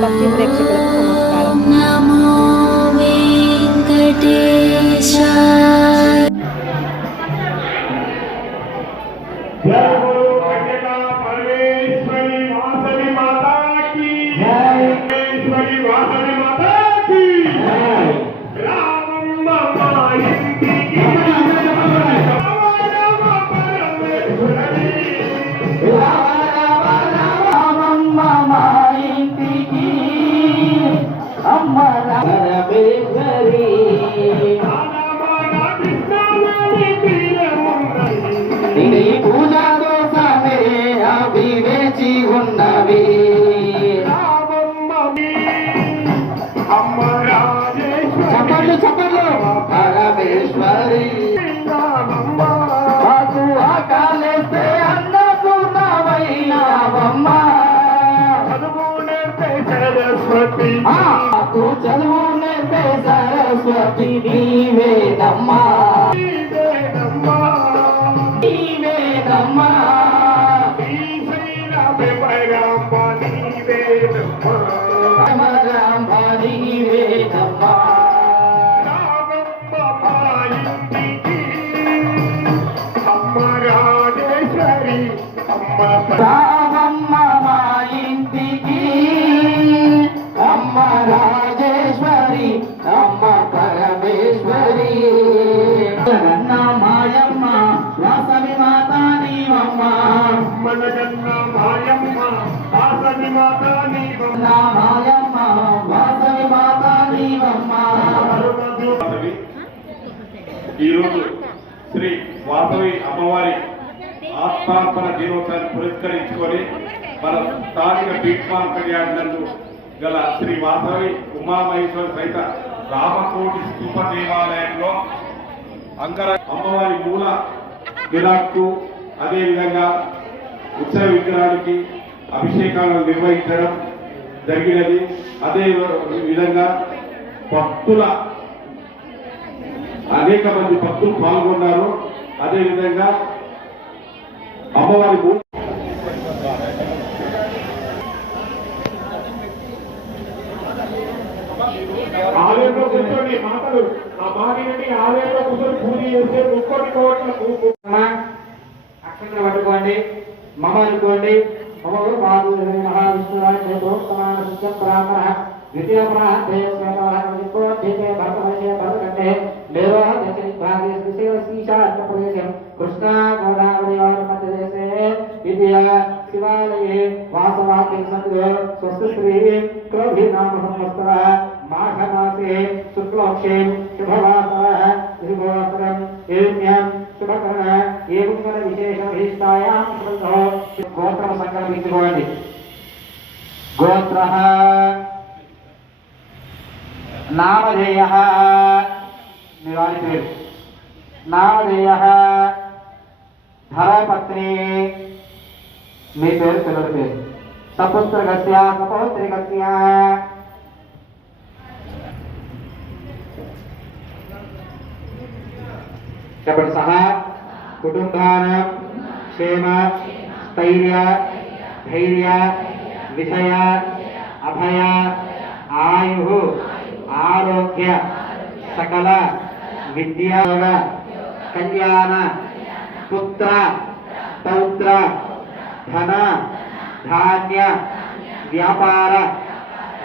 భక్తి ప్రేక్షకులకు నమస్కారం. నమో వెంకటేశాయ. చప్పట్లు పరమేశ్వరి మాకు ఆకాలేస్తే అన్నపూర్ణమైనావమ్మ చదువు నేర్పే సరస్వతి మాకు చదువు నేర్పే సరస్వతి నీవేనమ్మా నీవేనమ్మా నీవేనమ్మా రామమ్మ మా ఇంటికి అమ్మ రాజేశ్వరి అమ్మ పరమేశ్వరి జగన్న మాయమ్మ వాసవి మాత నీవమ్మ మనగన్న మాయమ్మ వాసవి మాత నీవమ్మ మాయమ్మ వాసవి మాత నీవమ్మ. ఈరోజు శ్రీ వాసవి అమ్మవారి ఆత్మార్పణ దినోత్సవాన్ని పురస్కరించుకొని మన స్థానిక బీట్మాన్ కళ్యాణంలో గల శ్రీ వాసవి ఉమామహేశ్వర సహిత రామకోటి స్తూప దేవాలయంలో అమ్మవారి మూల విరాట్కు అదేవిధంగా ఉత్సవ విగ్రహానికి అభిషేకాలను నిర్వహించడం జరిగినది. అదే విధంగా భక్తుల అనేక మంది భక్తులు పాల్గొన్నారు. అదేవిధంగా అమ్మవారి ఆలయంలో కూర్చొని మాటలు ఆ బావి నుండి ఆలయంలో కూర్చొని పూజ చేస్తే 30 కోట్ల అక్షంతలు పట్టుకోండి. మమ అనుకోండి. మహావిష్ణురాయ ద్వితీయ కృష్ణా గోదావరి మధ్యదేశే విద్యా శివాలయే వాసవాక్య సంగో స్వస్తి క్రోధినామ సంవత్సర మాఘమాసే శుక్లపక్షే శుభవాసర శుభవాసరం ఏమ్యం శుభకరణ ఏం విశేష విశిష్టాయాం గోత్రం సంకల్పించుకోండి. గోత్ర నామధేయ నివారి పేరు నామధేయ ధరపత్ని మీ పేరు పిల్లల పేరు సపుత్రగస్య సపౌత్రికస్య చెప్పండి. సహా కుటుంబానాం క్షేమ స్థైర్య ధైర్య విషయ అభయ ఆయు ఆరోగ్య సకల విద్యా కళ్యాణ పుత్ర పౌత్ర ధన ధాన్య వ్యాపార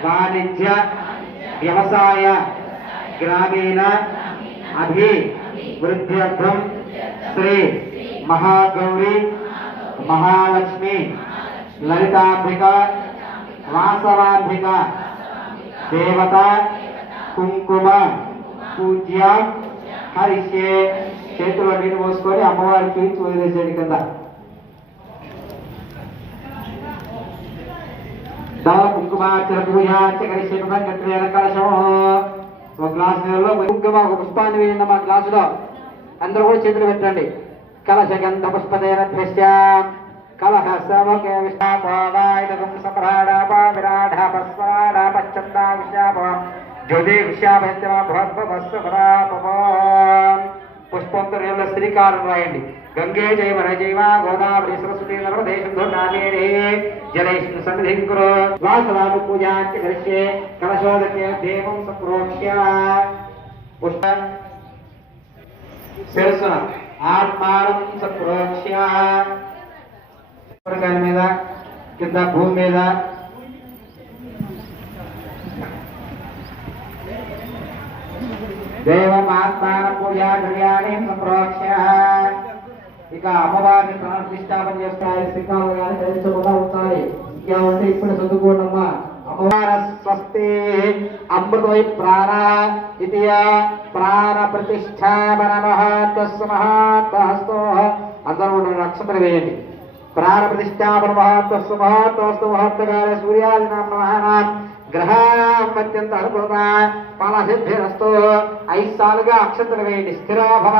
వాణిజ్య వ్యవసాయ గ్రామీణ అభివృద్ధ్యర్థం శ్రీ మహాగౌరీ మహాలక్ష్మి లలితాంబిక వాసవాంబిక దేవత కుంకుమ పూజ్య హరిష్యే. చేతుల్లో నీళ్ళు పోసుకొని అమ్మవారికి పీల్చి వదిలేసేది కింద. కుంకుమార్చన పూజార్చన కలశం. ఒక గ్లాసు నీళ్ళలో కుంకుమ ఒక పుష్పాన్ని వేయండి మా గ్లాసులో. అందరూ కూడా చేతులు పెట్టండి. కలశగంధ పుష్పదేరభ్యశ్చ కలహ సమకే విష్ణాపావాయుధం సప్రాడాప విరాఢాపస్వరాఢాపచ్చందా విశాప జ్యోతి విశాపత్యమ భవద్భవస్వరాపవం పుష్పంతో నీళ్ళ శ్రీకారం రాయండి. గంగే జైవ జైవ గోదావరి సరస్వతి నర్మదే సింధు కావేరీ జలేష్మి సన్నిధిం కురు. వాసరాలు పూజాంచ కరిష్యే కలశోదకే దేవం సంప్రోక్ష్య పుష్ప శిరస్సున ఆత్మానం సంప్రోక్ష్య మీద కింద భూమి మీద దేవమాత్మాన పూజా క్రియాన్ని సంప్రోక్ష్య. ఇక అమ్మవారిని ప్రతిష్టాపన చేస్తాయి. శ్రీకాలు కానీ తెలుసుకోకుండా ఉంటాయి. ఇంకేమంటే ఇప్పుడు చదువుకోండమ్మా. అమ్మవార స్వస్తి అమృతమై ప్రాణ ఇది ప్రాణ ప్రతిష్టాపన మహాత్మ మహాత్మహస్తో. అందరూ నక్షత్రం వేయండి. ప్రాణ ప్రతిష్టాపన మహాత్మస్సు మహాత్మస్తు మహాత్మకాల సూర్యాది నామ గ్రహాత్యంత అనుకూలత ఫలసిద్ధిరస్తు. 5 సార్లుగా అక్షంతలు వేయండి. స్థిరా భవ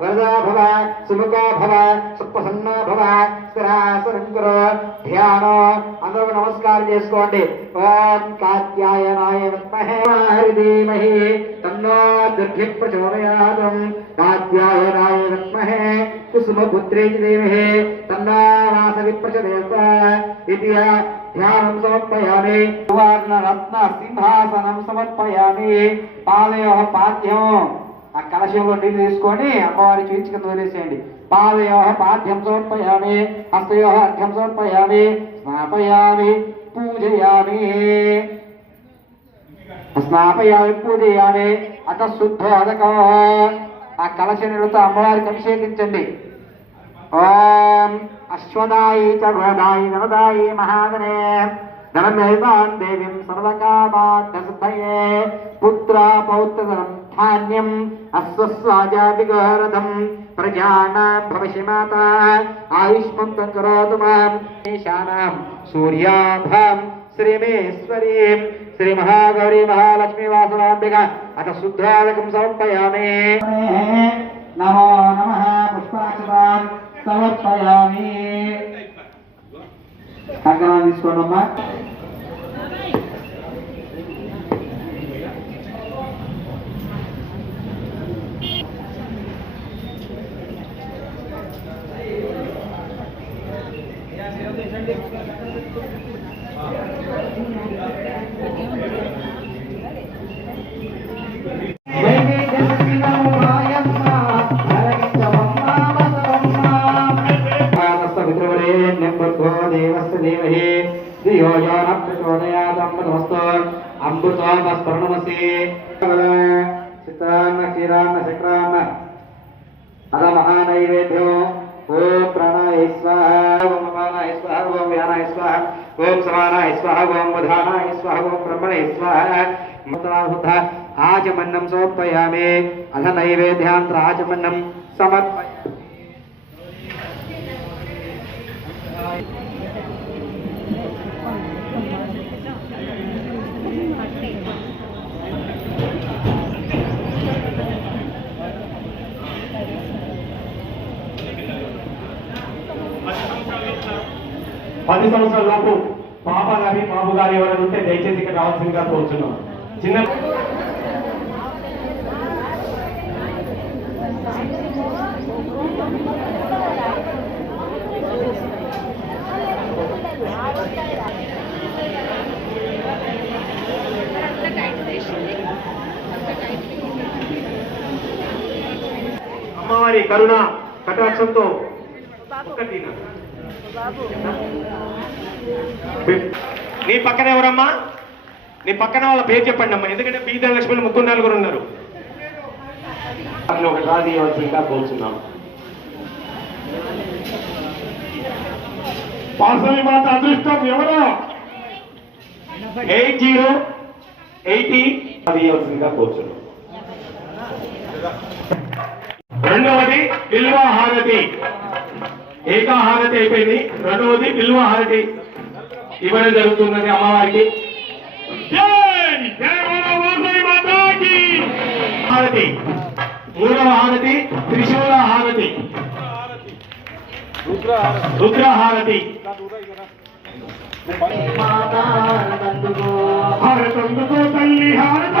వరదా భవ సుముఖా భవ సుప్రసన్నా భవ స్థిరాసనంకురు ధ్యానం. అందరూ నమస్కారం చేసుకోండి. ఓం కాత్యాయనాయ విద్మహే ధీమహి తన్నో దుర్గి ప్రచోదయాత్. కాత్యాయనాయ విద్మహే కుసుమపుత్రే ధీమహి తన్నో వాసవి ప్రచోదయాత్. ఇది ధ్యానం సమర్పయామి. సువర్ణ రత్న సింహాసనం సమర్పయామి. పాదయో పాద్యం. ఆ కలశంలో నీళ్ళు తీసుకొని అమ్మవారి చూపించి కింద వదిలేసేయండి. పాదయో పాద్యం సమర్పయామి. హస్తయో అర్ఘ్యం సమర్పయామి. స్నాపయామి పూజయామి. స్నాపయామి పూజయామి. అత శుద్ధోదకో. ఆ కలశ నీళ్ళతో అమ్మవారికి అభిషేకించండి. ఓం అశ్వదాయి చ గోదాయి నవదాయి మహాగణే ధనమేవాం దేవీం సర్వకామార్థసిద్ధయే పుత్ర పౌత్రధనం ధాన్యం అస్వస్వాజాభిగరథం ప్రజానాం భవిష్య మాత ఆయుష్మంతం కరోతు మాం. ఈశానాం సూర్యాభాం శ్రీమేశ్వరీం శ్రీ మహాగౌరీ మహాలక్ష్మీ వాసవాంబిక అత శుద్ధాదకం సమర్పయామి. నమో నమః పుష్పాక్షతాం సమర్పయామి. కంకణం తీసుకోండమ్మా. అమృతోమస్పర్ణమసి చిత్రాన్న క్షీరాన్న చక్రాన్న అద మహానైవేద్యం. ఓం ప్రాణాయ స్వాహ ఓం అపానాయ స్వాహ ఓం వ్యానాయ స్వాహ ఓం సమానాయ స్వాహ ఓం వధానాయ స్వాహ ఓం బ్రహ్మణే స్వాహ. ఆచమన్నం సమర్పయామి. అధ నైవేద్యాంతర ఆచమన్నం సమర్పయామి. పది సంవత్సరాల లోపు పాప గారి బాబు గారు ఎవరైనా ఉంటే దయచేసి ఇక్కడ రావాల్సిందిగా కోరుతున్నాం. చిన్న అమ్మవారి కరుణ కటాక్షంతో నీ పక్కన ఎవరమ్మా? నీ పక్కన వాళ్ళ పేరు చెప్పండి అమ్మా. ఎందుకంటే బీద లక్ష్మణులు 3-4 ఉన్నారు. ఒక రాజీ ఇవ్వాల్సిందిగా కోరుతున్నాం. పాసవి మాత అదృష్టం ఎవరో 8080 అది ఇవ్వాల్సిందిగా కోరుతున్నాం. రెండవది బిల్వహారతి. ఏకాహారతి అయిపోయింది. రెండవది బిల్వహారతి ఇవ్వడం జరుగుతున్నది అమ్మవారికి. హారతి. మూడవ హారతి త్రిశూల హారతి, రుద్రహారతి. హారతందుకో తల్లి హారతి.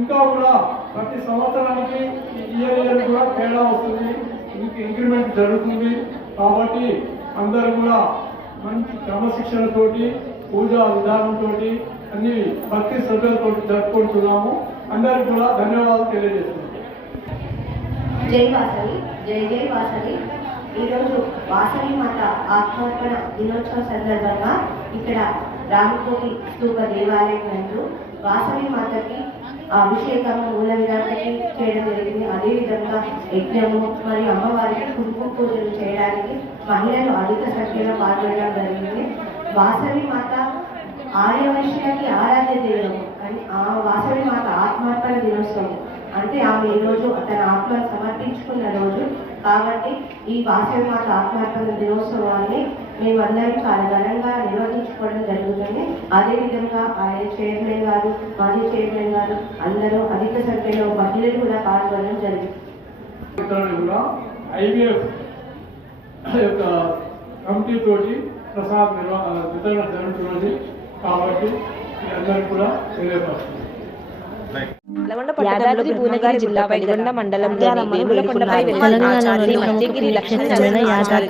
ఇంకా కూడా ప్రతి సంవత్సరానికి ఇయర్ కూడా తేడా వస్తుంది, ఇంక్రిమెంట్ జరుగుతుంది. కాబట్టి అందరూ కూడా మంచి క్రమశిక్షణతోటి పూజా విధానంతో అన్ని భక్తి శ్రద్ధలతో జరుపుకుంటున్నాము. అందరికీ కూడా ధన్యవాదాలు తెలియజేస్తున్నాము. జై వాసవి, జై జై వాసవి. ఈరోజు వాసవి మాత ఆత్మార్పణ దినోత్సవ సందర్భంగా ఇక్కడ రామకోటి స్తూప దేవాలయం నందు వాసవి మాతకి అభిషేకము మూల విరాటకి చేయడం జరిగింది. అదేవిధంగా యజ్ఞము మరియు అమ్మవారికి కుంకుమ పూజలు చేయడానికి మహిళలు అధిక సంఖ్యలో పాల్గొనడం జరిగింది. వాసవి మాత ఆర్యవైశ్యానికి ఆరాధ్య దైవం అని ఆ వాసవి మాత ఆత్మార్పణ దినోత్సవం అంటే ఆమె ఈరోజు తన ఆత్మను సమర్పించుకున్న రోజు కాబట్టి ఈ వాసవి మాత ఆత్మార్పణ దినోత్సవాన్ని మేమందరం చాలా ఘనంగా నిర్వహించుకోవడం జరుగుతుంది. అదేవిధంగా ఆయన చైర్మన్ గారు, మాజీ చైర్మన్ గారు అందరూ అధిక సంఖ్యలో మహిళలు కూడా పాల్గొనడం జరిగింది. కూడా ఐవీఎఫ్ యొక్క కమిటీ తోటి ప్రసాద్ వితరణ జరుగుతున్నది కాబట్టి అందరూ కూడా తెలియపరుస్తుంది. యాదాద్రి భువనగిరి జిల్లా వెలిగొండ మండలంలోని వేములకొండపై వెలిసిన ఆచార్య మత్స్యగిరి లక్ష్మీనరసింహ ఆచార్య